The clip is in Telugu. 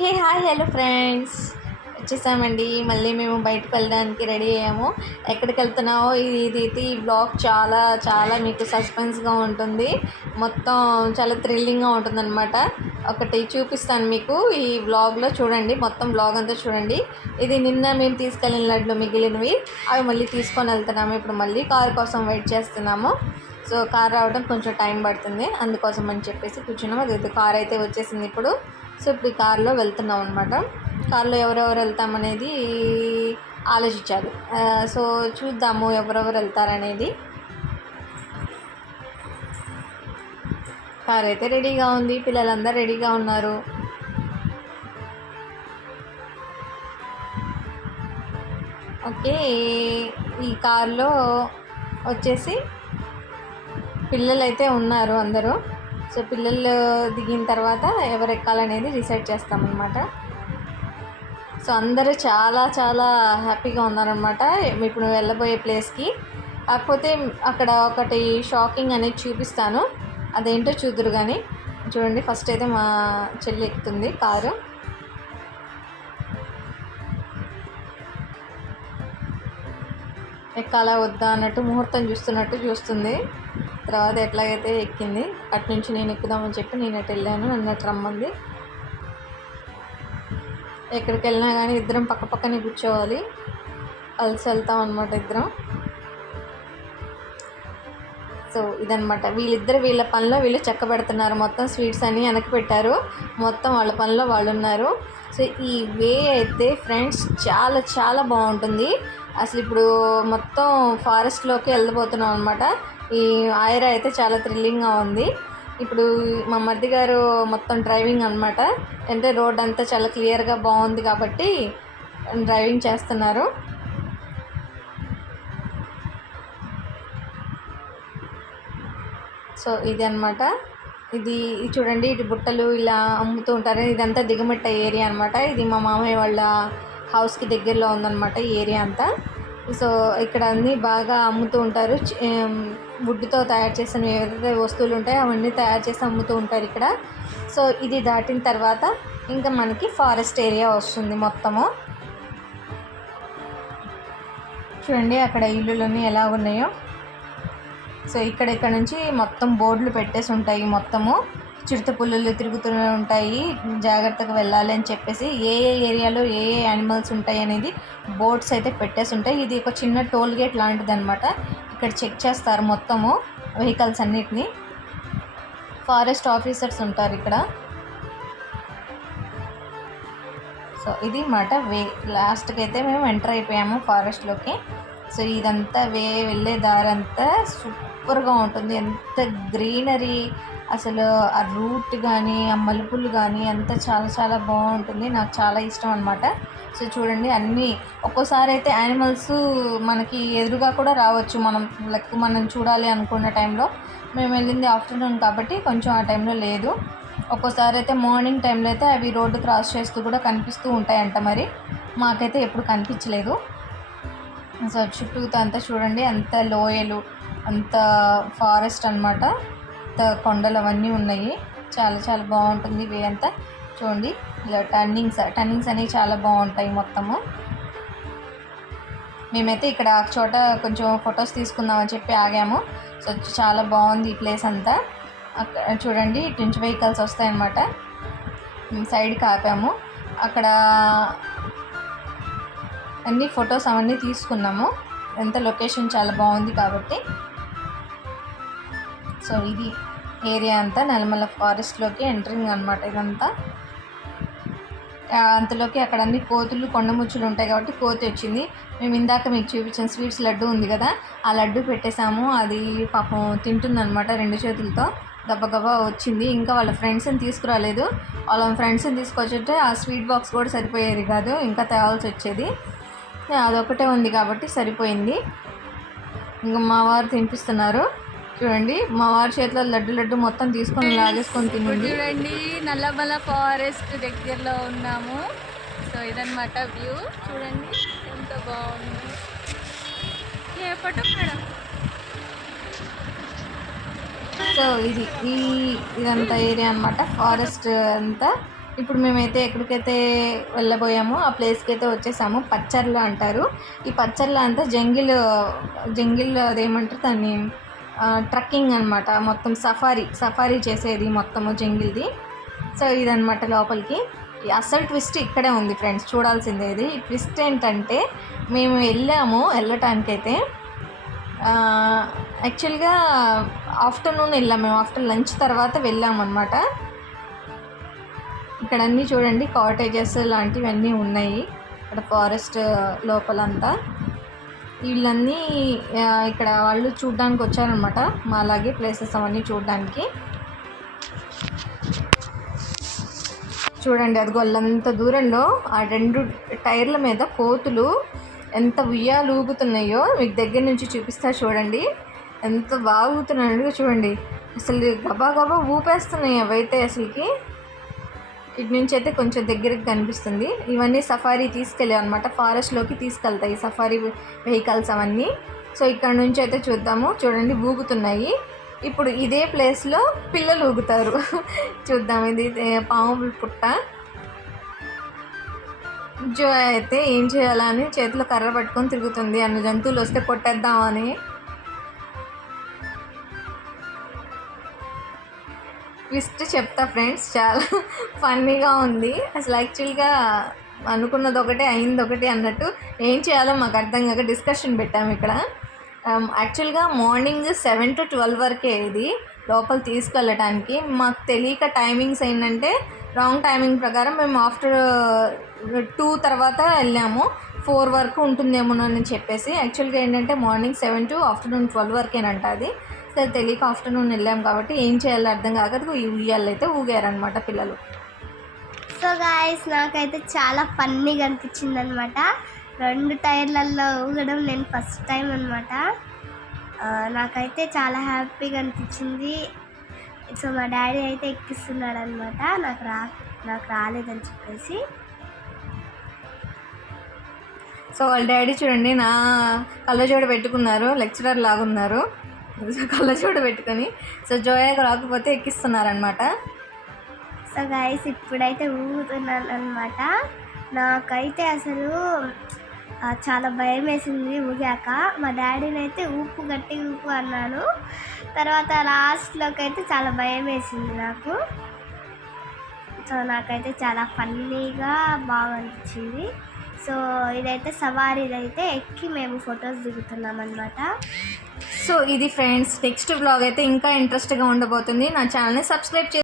హే హాయ్ హలో ఫ్రెండ్స్, వచ్చేసామండి. మళ్ళీ మేము బయటకు వెళ్ళడానికి రెడీ అయ్యాము. ఎక్కడికి వెళ్తున్నామో ఇది ఈ బ్లాగ్ చాలా చాలా మీకు సస్పెన్స్గా ఉంటుంది. మొత్తం చాలా థ్రిల్లింగ్గా ఉంటుంది అనమాట. ఒకటి చూపిస్తాను మీకు ఈ బ్లాగ్లో. చూడండి, మొత్తం బ్లాగ్ అంతా చూడండి. ఇది నిన్న మేము తీసుకెళ్ళిన లడ్లు మిగిలినవి, అవి మళ్ళీ తీసుకొని వెళ్తున్నాము. ఇప్పుడు మళ్ళీ కార్ కోసం వెయిట్ చేస్తున్నాము. సో కార్ రావడం కొంచెం టైం పడుతుంది, అందుకోసం అని చెప్పేసి కూర్చున్నాము. అది కార్ అయితే వచ్చేసింది ఇప్పుడు. సో ఇప్పుడు ఈ కార్లో వెళ్తున్నాం అనమాట. కార్లో ఎవరెవరు వెళ్తామనేది ఆలోచించాలి. సో చూద్దాము ఎవరెవరు వెళ్తారనేది. కార్ అయితే రెడీగా ఉంది, పిల్లలందరూ రెడీగా ఉన్నారు. ఓకే, ఈ కార్లో వచ్చేసి పిల్లలు అయితే ఉన్నారు అందరూ. సో పిల్లలు దిగిన తర్వాత ఎవరు ఎక్కాలనేది డిసైడ్ చేస్తామన్నమాట. సో అందరూ చాలా చాలా హ్యాపీగా ఉన్నారనమాట ఇప్పుడు వెళ్ళబోయే ప్లేస్కి. కాకపోతే అక్కడ ఒకటి షాకింగ్ అనేది చూపిస్తాను, అదేంటో చూద్దురు. కానీ చూడండి, ఫస్ట్ అయితే మా చెల్లి ఎక్కుతుంది కారు. ఎక్కాలా వద్దా అన్నట్టు ముహూర్తం చూస్తున్నట్టు చూస్తుంది. తర్వాత ఎట్లాగైతే ఎక్కింది. అటు నుంచి నేను ఎక్కుదామని చెప్పి నేను అటు వెళ్ళాను, నన్ను అటు రమ్మంది. ఎక్కడికి వెళ్ళినా కానీ ఇద్దరం పక్క పక్కనే కూర్చోవాలి, కలిసి వెళ్తాం అనమాట ఇద్దరం. సో ఇదనమాట, వీళ్ళ పనిలో వీళ్ళు చెక్క పెడుతున్నారు. మొత్తం స్వీట్స్ అన్నీ వెనక్కి పెట్టారు, మొత్తం వాళ్ళ పనిలో వాళ్ళు ఉన్నారు. సో ఈ వే అయితే ఫ్రెండ్స్ చాలా చాలా బాగుంటుంది. అసలు ఇప్పుడు మొత్తం ఫారెస్ట్లోకి వెళ్ళిపోతున్నాం అనమాట. ఈ ఆయరా అయితే చాలా థ్రిల్లింగ్గా ఉంది. ఇప్పుడు మా మరిది గారు మొత్తం డ్రైవింగ్ అనమాట. అంటే రోడ్ అంతా చాలా క్లియర్గా బాగుంది కాబట్టి డ్రైవింగ్ చేస్తున్నారు. సో ఇది అనమాట. ఇది చూడండి, ఇటు బుట్టలు ఇలా అమ్ముతూ ఉంటారు. ఇదంతా దిగుమట్ట ఏరియా అనమాట. ఇది మా మామయ్య వాళ్ళ హౌస్కి దగ్గరలో ఉందన్నమాట ఈ ఏరియా అంతా. సో ఇక్కడ అన్నీ బాగా అమ్ముతూ ఉంటారు. వుడ్తో తయారు చేసిన ఏదైతే వస్తువులు ఉంటాయో అవన్నీ తయారు చేసి అమ్ముతూ ఉంటారు ఇక్కడ. సో ఇది దాటిన తర్వాత ఇంకా మనకి ఫారెస్ట్ ఏరియా వస్తుంది మొత్తము. చూడండి అక్కడ ఇల్లులన్నీ ఎలా ఉన్నాయో. సో ఇక్కడ నుంచి మొత్తం బోర్డులు పెట్టేసి ఉంటాయి. మొత్తము చిరుత పుల్లులు తిరుగుతూ ఉంటాయి, జాగ్రత్తగా వెళ్ళాలి అని చెప్పేసి. ఏ ఏరియాలో ఏ యానిమల్స్ ఉంటాయి అనేది బోర్డ్స్ అయితే పెట్టేసి ఉంటాయి. ఇది ఒక చిన్న టోల్ గేట్ లాంటిది అనమాట. ఇక్కడ చెక్ చేస్తారు మొత్తము వెహికల్స్ అన్నిటినీ. ఫారెస్ట్ ఆఫీసర్స్ ఉంటారు ఇక్కడ. సో ఇది మాట వే. లాస్ట్కి అయితే మేము ఎంటర్ అయిపోయాము ఫారెస్ట్లోకి. సో ఇదంతా వెళ్ళే దారంతా సూపర్గా ఉంటుంది. ఎంత గ్రీనరీ, అసలు ఆ రూట్ కానీ ఆ మలుపులు కానీ అంతా చాలా చాలా బాగుంటుంది. నాకు చాలా ఇష్టం అనమాట. సో చూడండి, అన్నీ ఒక్కోసారి అయితే యానిమల్స్ మనకి ఎదురుగా కూడా రావచ్చు, మనం చూడాలి అనుకున్న టైంలో. మేము వెళ్ళింది ఆఫ్టర్నూన్ కాబట్టి కొంచెం ఆ టైంలో లేదు. ఒక్కోసారి అయితే మార్నింగ్ టైంలో అయితే అవి రోడ్డు క్రాస్ చేస్తూ కూడా కనిపిస్తూ ఉంటాయంట. మరి మాకైతే ఎప్పుడు కనిపించలేదు. సో చుట్టూతో అంతా చూడండి, అంత లోయలు, అంత ఫారెస్ట్ అనమాట, అంత కొండలు అవన్నీ ఉన్నాయి. చాలా చాలా బాగుంటుంది వే అంతా. చూడండి ఇలా టర్నింగ్స్ అనేవి చాలా బాగుంటాయి మొత్తము. మేమైతే ఇక్కడ ఒక చోట కొంచెం ఫొటోస్ తీసుకుందామని చెప్పి ఆగాము. సో చాలా బాగుంది ఈ ప్లేస్ అంతా. అక్కడ చూడండి, ఇటు నుంచి వెహికల్స్ వస్తాయన్నమాట. సైడ్కి ఆపాము. అక్కడ అన్ని ఫొటోస్ అవన్నీ తీసుకున్నాము. ఎంత లొకేషన్ చాలా బాగుంది కాబట్టి. సో ఇది ఏరియా అంతా నల్లమల్ల ఫారెస్ట్లోకి ఎంట్రింగ్ అనమాట ఇదంతా. అంతలోకి అక్కడ అన్ని కోతులు, కొండముచ్చులు ఉంటాయి కాబట్టి కోతి వచ్చింది. మేము ఇందాక మీకు చూపించిన స్వీట్స్ లడ్డు ఉంది కదా, ఆ లడ్డు పెట్టేశాము. అది పాపం తింటుందన్నమాట 2 చేతులతో. గబగబా వచ్చింది. ఇంకా వాళ్ళ ఫ్రెండ్స్ని తీసుకురాలేదు. వాళ్ళ ఫ్రెండ్స్ని తీసుకొచ్చుంటే ఆ స్వీట్ బాక్స్ కూడా సరిపోయేది కాదు, ఇంకా తేవాల్సి వచ్చేది. అదొకటే ఉంది కాబట్టి సరిపోయింది. ఇంకా మా వారు తినిపిస్తున్నారు. చూడండి, మా వారి చేతిలో లడ్డు మొత్తం తీసుకొని లాగేసుకొని తినండి. చూడండి, నల్లమల ఫారెస్ట్ దగ్గరలో ఉన్నాము. సో ఇదన్నమాట వ్యూ. చూడండి ఎంత బాగుంది. ఏ ఫోటో మేడం. సో ఇదంతా ఏరియా అనమాట, ఫారెస్ట్ అంతా. ఇప్పుడు మేమైతే ఎక్కడికైతే వెళ్ళబోయామో ఆ ప్లేస్కి అయితే వచ్చేసాము. పచ్చర్ల అంటారు. ఈ పచ్చర్ల అంతా జంగిల్ అదేమంటారు దాన్ని, ట్రక్కింగ్ అనమాట. మొత్తం సఫారీ చేసేది మొత్తము జంగిల్ది. సో ఇదనమాట లోపలికి. అసలు ట్విస్ట్ ఇక్కడే ఉంది ఫ్రెండ్స్, చూడాల్సిందే ఇది. ఈ ట్విస్ట్ ఏంటంటే మేము వెళ్ళటానికైతే యాక్చువల్గా ఆఫ్టర్నూన్ వెళ్ళాము మేము. ఆఫ్టర్ లంచ్ తర్వాత వెళ్ళాము అనమాట. ఇక్కడ అన్నీ చూడండి, కాటేజెస్ లాంటివన్నీ ఉన్నాయి ఇక్కడ ఫారెస్ట్ లోపలంతా. వీళ్ళన్నీ ఇక్కడ వాళ్ళు చూడడానికి వచ్చారనమాట, మా అలాగే ప్లేసెస్ అవన్నీ చూడడానికి. చూడండి అది గొల్లంత దూరంలో ఆ 2 టైర్ల మీద కోతులు ఎంత ఉయ్యాలు ఊగుతున్నాయో మీకు దగ్గర నుంచి చూపిస్తా చూడండి. ఎంత బాగా ఊగుతున్నాయో చూడండి, అసలు గబా గబా ఊపేస్తున్నాయి అవైతే అసలుకి. ఇటు నుంచి అయితే కొంచెం దగ్గరికి కనిపిస్తుంది. ఇవన్నీ సఫారీ తీసుకెళ్ళాం అనమాట, ఫారెస్ట్లోకి తీసుకెళ్తాయి సఫారీ వెహికల్స్ అవన్నీ. సో ఇక్కడ నుంచి అయితే చూద్దాము. చూడండి ఊగుతున్నాయి. ఇప్పుడు ఇదే ప్లేస్లో పిల్లలు ఊగుతారు. చూద్దాం. ఇది పాము పుట్ట. జో అయితే ఏం చేయాలని చేతిలో కర్ర పట్టుకొని తిరుగుతుంది, అన్ని జంతువులు వస్తే కొట్టేద్దామని. ట్విస్ట్ చెప్తా ఫ్రెండ్స్, చాలా ఫన్నీగా ఉంది అసలు. యాక్చువల్గా అనుకున్నది ఒకటి అయింది ఒకటి అన్నట్టు, ఏం చేయాలో మాకు అర్థం కాక డిస్కషన్ పెట్టాము ఇక్కడ. యాక్చువల్గా మార్నింగ్ 7 to 12 వరకే ఇది లోపల తీసుకెళ్ళటానికి. మాకు తెలియక టైమింగ్స్ ఏంటంటే రాంగ్ టైమింగ్ ప్రకారం మేము ఆఫ్టర్ 2 తర్వాత వెళ్ళాము. 4 వరకు ఉంటుందేమోనని చెప్పేసి. యాక్చువల్గా ఏంటంటే మార్నింగ్ 7 to ఆఫ్టర్నూన్ 12 వరకేనంట అది. సరే తెలియక ఆఫ్టర్నూన్ వెళ్ళాము కాబట్టి ఏం చేయాలో అర్థం కాక ఉయ్యాలు అయితే ఊగారనమాట పిల్లలు. సో గాయస్ నాకైతే చాలా ఫన్నీగా అనిపించింది అనమాట. 2 టైర్లలో ఊగడం నేను ఫస్ట్ టైం అనమాట. నాకైతే చాలా హ్యాపీగా అనిపించింది. సో మా డాడీ అయితే ఎక్కిస్తున్నాడు అనమాట, నాకు రాలేదని చెప్పేసి. సో వాళ్ళ డాడీ చూడండి నా కళ్ళజోడు పెట్టుకున్నారు, లెక్చరర్ లాగున్నారు. కళ్ళజోడు పెట్టుకొని సో జోయాగా రాకపోతే ఎక్కిస్తున్నారనమాట. సో గైస్ ఇప్పుడైతే ఊగుతున్నాను అనమాట. నాకైతే అసలు చాలా భయం వేసింది ఊగాక. మా డాడీని అయితే ఊపు గట్టి ఊపు అన్నాను. తర్వాత లాస్ట్లోకి అయితే చాలా భయం వేసింది నాకు. సో నాకైతే చాలా ఫన్నీగా బాగా అనిపించింది. సో ఇదైతే సవారీదైతే ఎక్కి మేము ఫొటోస్ దిగుతున్నాం అనమాట. సో ఇది ఫ్రెండ్స్, నెక్స్ట్ వ్లాగ్ అయితే ఇంకా ఇంట్రెస్ట్గా ఉండబోతుంది. నా ఛానల్ని సబ్స్క్రైబ్